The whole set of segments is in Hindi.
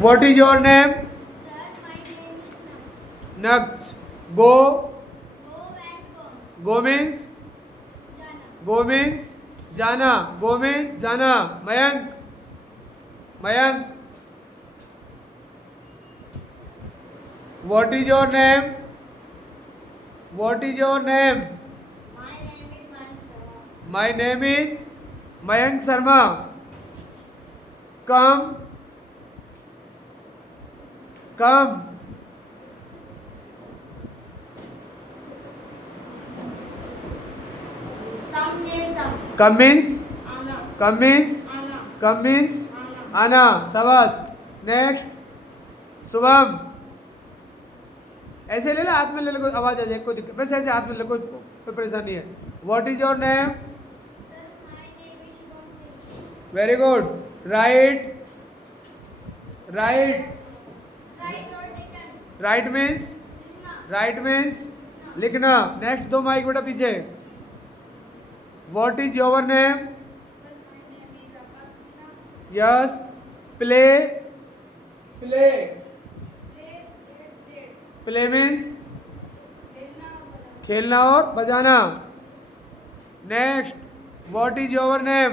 What is your name? Sir, my name is Naks. Go. Go and go. Go means? Jana. Go means? Jana. Go means? Jana. Mayank. Mayank. What is your name? What is your name? My name is Mansara. My name is Mayank Sharma. Come. Come. Tam name tam. Come means? Anna. Come means? Anna. Come means? Anna. आना. शाबाश. नेक्स्ट. शुभम. ऐसे ले लो, हाथ में ले लो, कोई आवाज आ जाए, कोई दिक्कत, बस ऐसे हाथ में ले, कोई परेशानी है. What is your name? Sir, my name is Shubham Singh. Very good. Right. Right. Right or written? Right means? Krishna. Right means लिखना. नेक्स्ट दो माइक बेटा पीछे. What is your name? Sir, my name is Akashina. Yes. Play. Play. Play. Play means Krishna. खेलना और बजाना. Next. What is your name?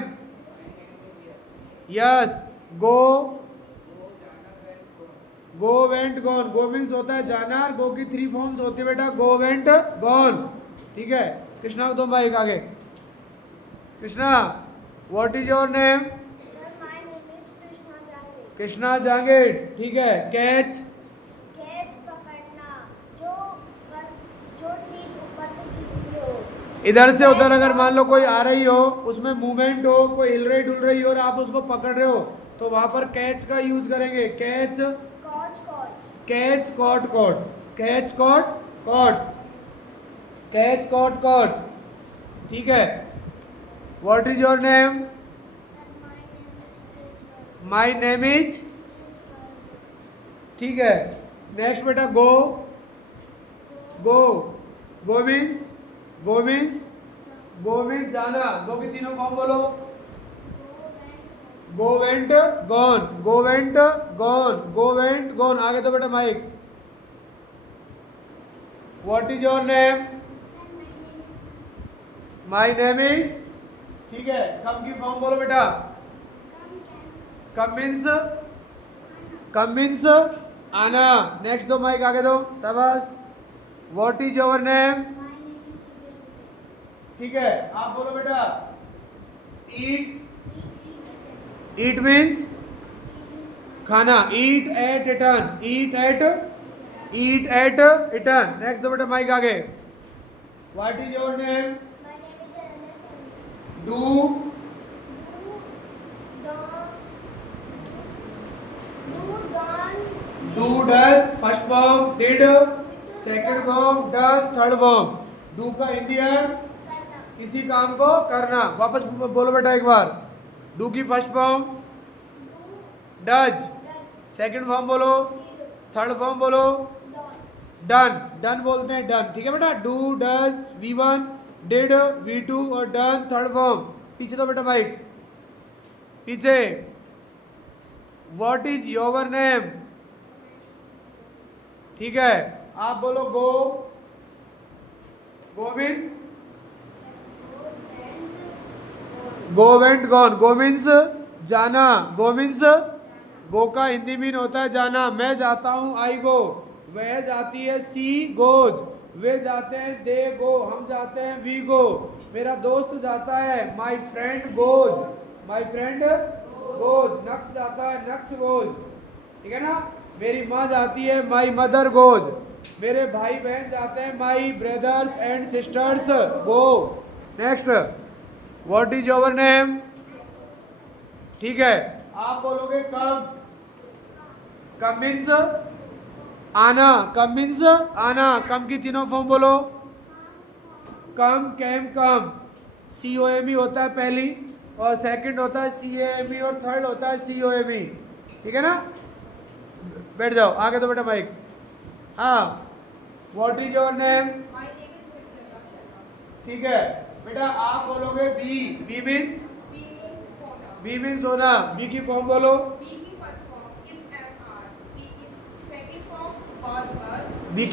Yes. Go. Go went gone. Go means होता है जाना, और गो की 3 फॉर्म्स होती है बेटा. गो वेंट गॉन. ठीक है. कृष्णा को दो माइक आगे. Krishna. What is your name? Sir, my name is Krishna Jagir. Krishna Jangid. ठीक है. कैच. कैच पकड़ना, जो चीज ऊपर से गिरती हो. इधर से उधर अगर मान लो कोई आ रही हो, उसमें मूवमेंट हो, कोई हिल रही डुल रही हो और आप उसको पकड़ रहे हो, तो वहां पर कैच का यूज करेंगे. Catch. Caught. Catch caught caught. Catch caught caught. Catch caught caught. ठीक है. What is your name? My name is. ठीक है. नेक्स्ट बेटा. Go. Go. Go means? Go means? Go means जाना. गो की तीनों फॉर्म बोलो. Go went gone. Go went gone. Go went gone. आगे तो बेटा mike. What is your name? My name is. ठीक है. कम की फॉर्म बोलो बेटा. Come means? कम मीन्स आना. नेक्स्ट दो माइक आगे दो. शाबाश. What is your name? ठीक है. आप बोलो बेटा. ईट. ईट मीन्स खाना. ईट एट इटन. ईट एट. ईट एट इटन. नेक्स्ट दो बेटा माइक आगे. What is your name? Do. Do does. First form did. Second form done. Third form. Do का हिंदी है किसी काम को करना. वापस बोलो बेटा एक बार. डू की first form does. Second form बोलो. थर्ड फॉर्म बोलो डन. डन बोलते हैं डन. ठीक है बेटा. Do does V1 did V2 और डन थर्ड फॉर्म. पीछे दो बेटा माइक. पीछे. What is your name? ठीक है. आप बोलो go. Go means? Go went gone. Go means जाना. Go means? गो का हिंदी मीन होता है जाना. मैं जाता हूँ आई गो. वह जाती है सी गोज. वे जाते हैं दे गो. हम जाते हैं वी गो. मेरा दोस्त जाता है my friend goes. My friend goes. नक्स जाता है नक्स गोज. ठीक है ना. मेरी माँ जाती है माई मदर गोज. मेरे भाई बहन जाते हैं my brothers and sisters go. Next. What is your name? ठीक है. आप बोलोगे कम. कम मीन्स आना. कम मीन्स आना. कम की तीनों फॉर्म बोलो. कम कैम कम. COME होता है पहली, और सेकंड होता है CAME, और थर्ड होता है COME. ठीक है ना. बैठ जाओ. आगे तो बेटा माइक. हाँ. What is your name? ठीक है बेटा. आप बोलोगे be. Be means? Be means होना. बी की फॉर्म बोलो. B की first form is MR. Be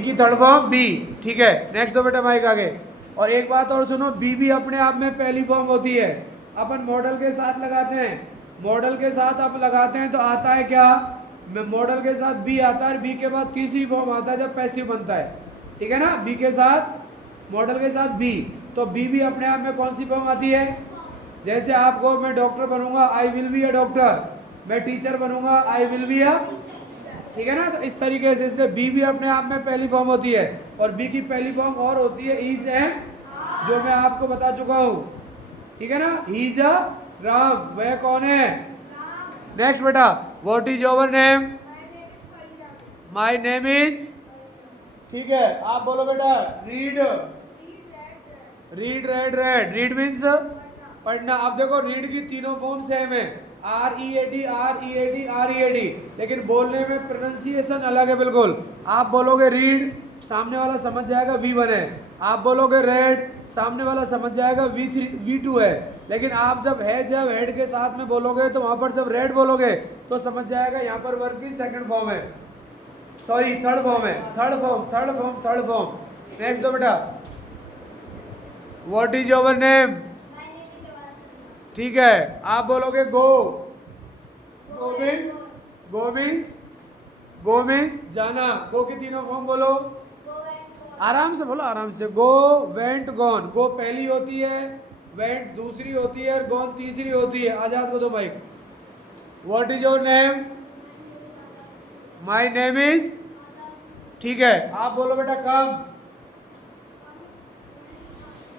की थर्ड फॉर्म बी। ठीक है, नेक्स्ट दो बेटा माइक आगे। और एक बात और सुनो, बी भी अपने आप में पहली फॉर्म होती है। अपन मॉडल के साथ लगाते हैं, मॉडल के साथ आप लगाते हैं तो आता है क्या, मॉडल के साथ बी आता है, बी के बाद तीसरी फॉर्म आता है जब पैसिव बनता है। ठीक है ना, बी के साथ, मॉडल के साथ बी, तो बी भी अपने आप में कौन सी फॉर्म आती है। जैसे आपको, मैं डॉक्टर बनूंगा, I will be a doctor, मैं टीचर बनूंगा, आई विल बी अ, ठीक है ना। तो इस तरीके से इसलिए बी भी अपने आप में पहली फॉर्म होती है। और बी की पहली फॉर्म और होती है इज एंड, जो मैं आपको बता चुका हूं। ठीक है ना, इज अ राम, वह कौन है। नेक्स्ट बेटा, what is your name. My name is, ठीक है, आप बोलो बेटा read, read red red, read means पढ़ना। अब देखो रीड की तीनों फॉर्म सेम है, R E A D R E A D R E A D, लेकिन बोलने में प्रोनाउंसिएशन अलग है बिल्कुल। आप बोलोगे रीड, सामने वाला समझ जाएगा V1 है। आप बोलोगे रेड, सामने वाला समझ जाएगा V3 V2 है। लेकिन आप जब हेड के साथ में बोलोगे तो वहां पर जब रेड बोलोगे तो समझ जाएगा यहाँ पर वर्ब की सेकंड फॉर्म है, सॉरी थर्ड फॉर्म है, थर्ड फॉर्म। नेक्स्ट दो बेटा, व्हाट इज योर नेम। ठीक है, आप बोलोगे गो, गो मीन्स जाना। गो की तीनों फॉर्म बोलो, आराम से बोलो, आराम से। गो, वेंट, गॉन। गो पहली होती है, वेंट दूसरी होती है, और गॉन तीसरी होती है। आजाद को दो mic. What is your name. My name is, ठीक है, आप बोलो बेटा कम।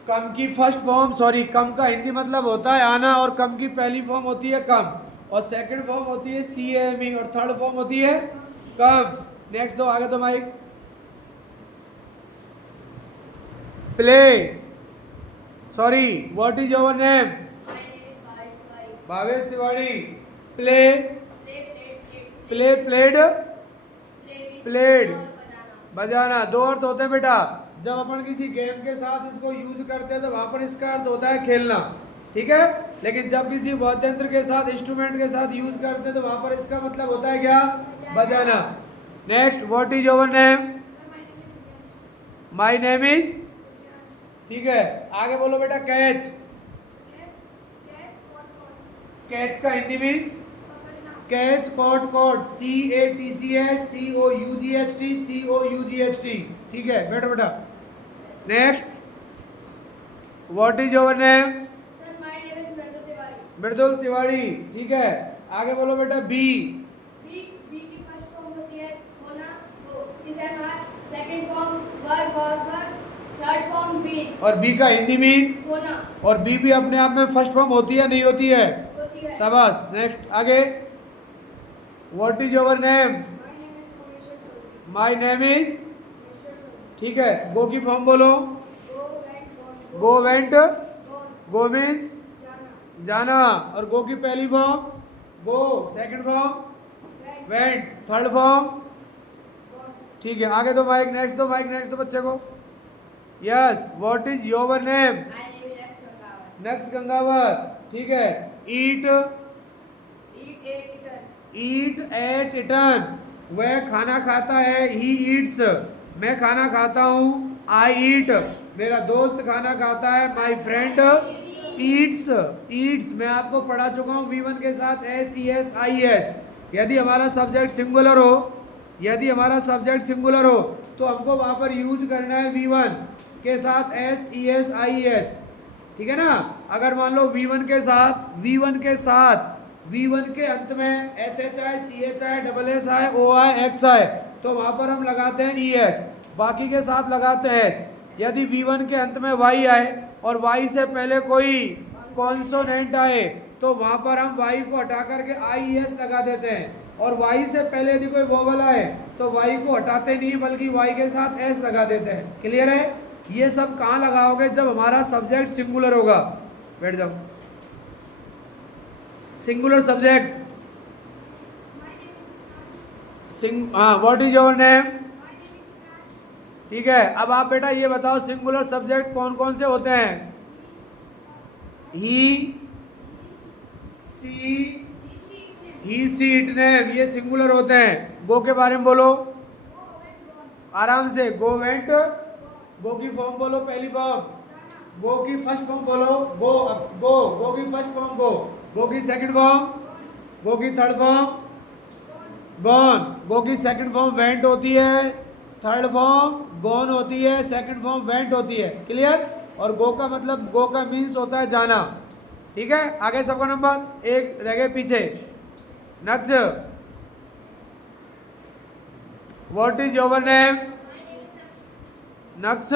कम की फर्स्ट फॉर्म, सॉरी, कम का हिंदी मतलब होता है आना, और कम की पहली फॉर्म होती है कम, और सेकंड फॉर्म होती है CAME, और थर्ड फॉर्म होती है कम। नेक्स्ट दो आगे दो mic. Play, sorry, what is your name. Bhavesh Tiwari. Play, played, played, बजाना। दो अर्थ होते हैं बेटा। जब अपन किसी गेम के साथ इसको यूज करते हैं तो वहां पर इसका अर्थ होता है खेलना, ठीक है। लेकिन जब किसी वाद्य यंत्र के साथ, इंस्ट्रूमेंट के साथ यूज करते हैं तो वहां पर इसका मतलब होता है क्या, बजाना। Next, what is your name. My name is, ठीक है, आगे बोलो बेटा कैच। कैच का Hindi means catch, caught, CATCH COUGHT, ठीक है, बैठो बेटा। Next, what is your name. Mridul Tiwari, ठीक है, आगे बोलो बेटा बी। बी की फर्स्ट फॉर्म होती है होना, is and are, second form verb was verb, third form be, और बी का हिंदी मीन होना, और बी भी अपने आप में फर्स्ट फॉर्म होती है, नहीं होती है, होती है। शाबाश। नेक्स्ट आगे, what is your name. My name is, ठीक है, गो की फॉर्म बोलो। गो, वेंट, गो मीन्स जाना, और गो की पहली form go, second form went, third form, ठीक है, आगे दो माइक। नेक्स्ट दो माइक, नेक्स्ट दो बच्चे को। Yes, what is your name. Next Gangawar, ठीक है, ईट, एट इटन, वह खाना खाता है, ही ईट्स, मैं खाना खाता हूँ, आई ईट, मेरा दोस्त खाना खाता है, माई फ्रेंड ईट्स, मैं आपको पढ़ा चुका हूँ V1 के साथ SES IES। यदि हमारा सब्जेक्ट सिंगुलर हो तो हमको वहाँ पर यूज करना है V1 के साथ SES IES, ठीक है ना। अगर मान लो V1 के अंत में SHI CHI SSI OI XI, तो वहाँ पर हम लगाते हैं ES, बाकी के साथ लगाते हैं S। यदि V1 के अंत में Y आए और Y से पहले कोई कॉन्सोनेंट आए तो वहाँ पर हम Y को हटा करके IES लगा देते हैं, और Y से पहले यदि कोई वोवल आए तो Y को हटाते नहीं बल्कि Y के साथ S लगा देते हैं। क्लियर है। ये सब कहाँ लगाओगे, जब हमारा सब्जेक्ट सिंगुलर होगा। बैठ जाओ। Singular subject, what is your name, ठीक है। अब आप बेटा ये बताओ सिंगुलर सब्जेक्ट कौन कौन से होते हैं। ही, सी, ही सी इट नेम, ये सिंगुलर होते हैं। गो के बारे में बोलो आराम से। गो वेंट, गो की फॉर्म बोलो, पहली फॉर्म। गो की फर्स्ट फॉर्म बोलो, गो। गो की फर्स्ट फॉर्म गो। गो की सेकंड फॉर्म, गो की थर्ड फॉर्म गॉन। गो की सेकंड फॉर्म वेंट होती है, थर्ड फॉर्म गॉन होती है, सेकंड फॉर्म वेंट होती है। क्लियर? और गो का मतलब, गो का मीन्स होता है जाना। ठीक है, आगे सबका नंबर एक रह गए पीछे। Next, what is your name? नक्स।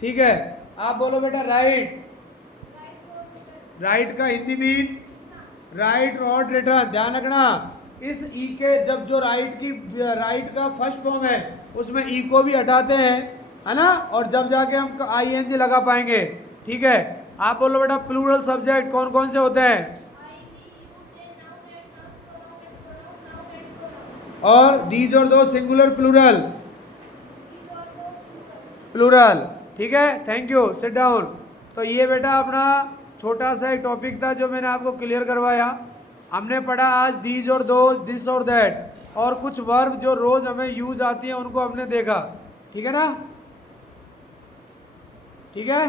ठीक है, आप बोलो बेटा राइट। राइट का हिंदी मीन राइट और रिटर्न। ध्यान रखना, इस ई के जब जो राइट का फर्स्ट फॉर्म है उसमें ई को भी हटाते हैं, है ना, और जब जाके हम आई एन जी लगा पाएंगे। ठीक है, आप बोलो बेटा प्लूरल सब्जेक्ट कौन कौन से होते हैं? और दीज और दो सिंगुलर प्लूरल? प्लूरल। ठीक है, थैंक यू, सिट डाउन। तो ये बेटा अपना छोटा सा एक टॉपिक था जो मैंने आपको क्लियर करवाया। हमने पढ़ा आज दीज और दोज, दिस और दैट, और कुछ वर्ब जो रोज हमें यूज आती हैं उनको हमने देखा। ठीक है ना? ठीक है।